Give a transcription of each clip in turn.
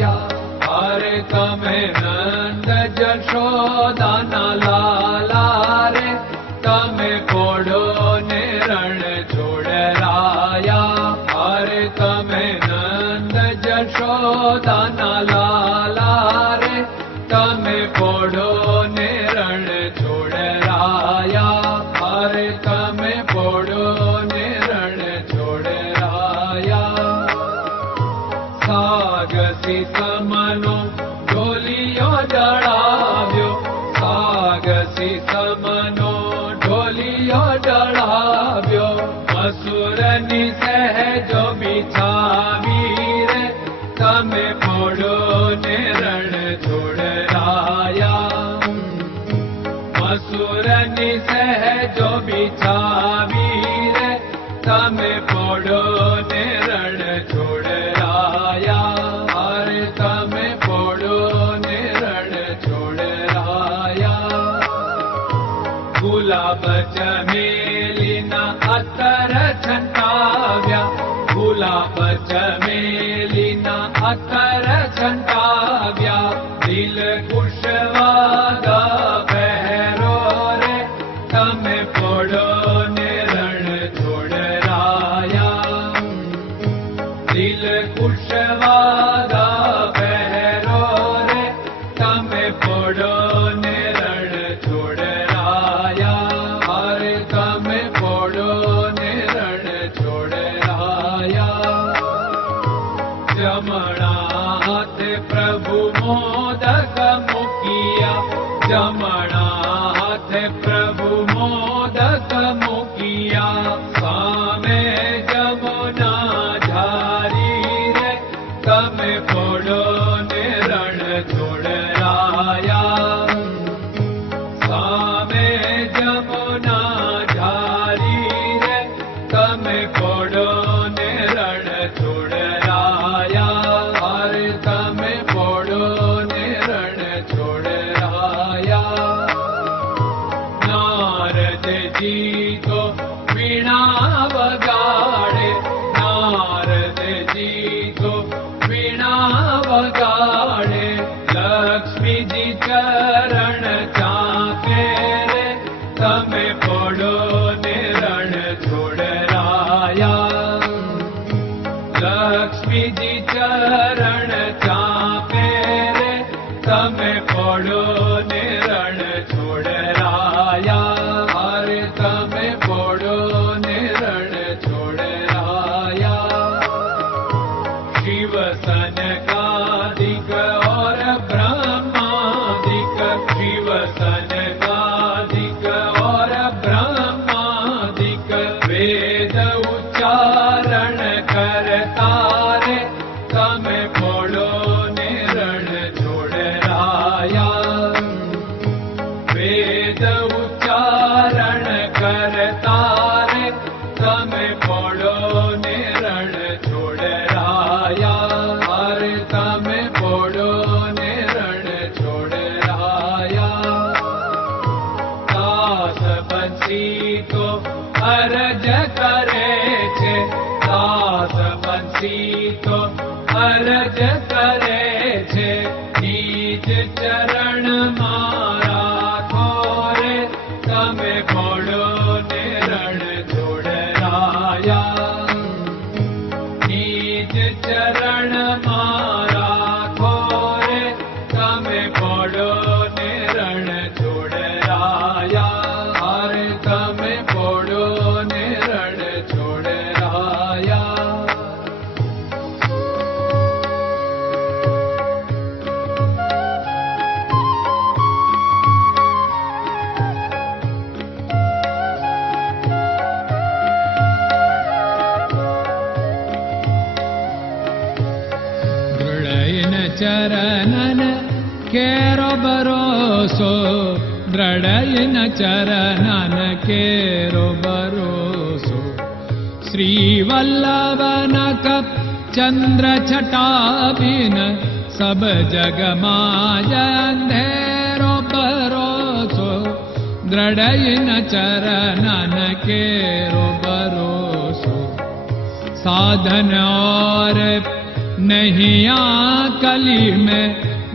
या अरे तमे नन्द यशो दाना ला रे। तमे पोढो नेरणोडराया हरे तमे नन्द यशो दाना ला तमे पोढो धरणी सहजो बिछावी रे तम पोड़ो ने रण छोड़ राया अरे गुलाब चमेलिना अतर छंटाव्या। गुलाब अतर kodu लक्ष्मी जी चरण चापे रे, तमे पड़ो ने रण छोड़ राया। अरे तमे पड़ो ने छोड़ राया। शिव सन का दिक और ब्रह्मा दिक शिव सन का दिक और ब्रह्मा दिक वेद उच्चारण करता ीतो चरणमा भरोसो द्रडय चरणन चरन केरो भरोसो श्री वल्लभ चन्द्रटाबिन सब जगमाजेरो भरोसो द्रडय न चरन केरो भरोसो साधन और नहलि मे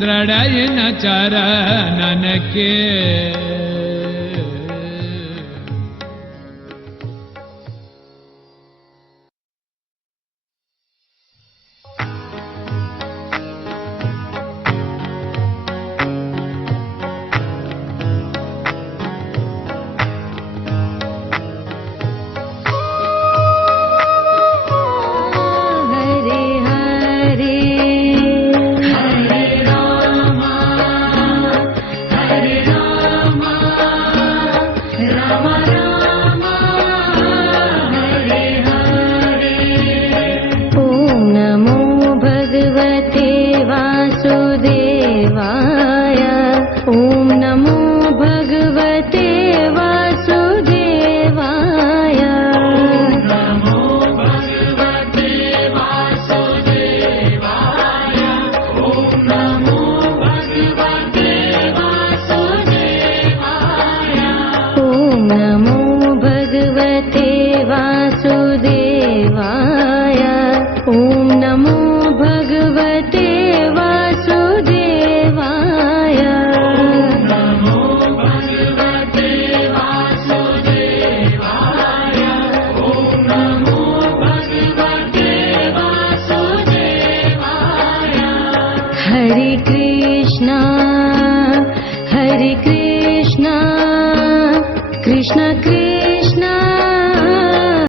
दृढयिन चरणन Come on. भगवते वासुदेवाय ॐ नमो भगवते वासुदेवाय नमो भगवते वासुदेवाय। ॐ नमो भगवते वासुदेवाय। हरे कृष्णा हरे कृष्णा कृष्ण कृष्ण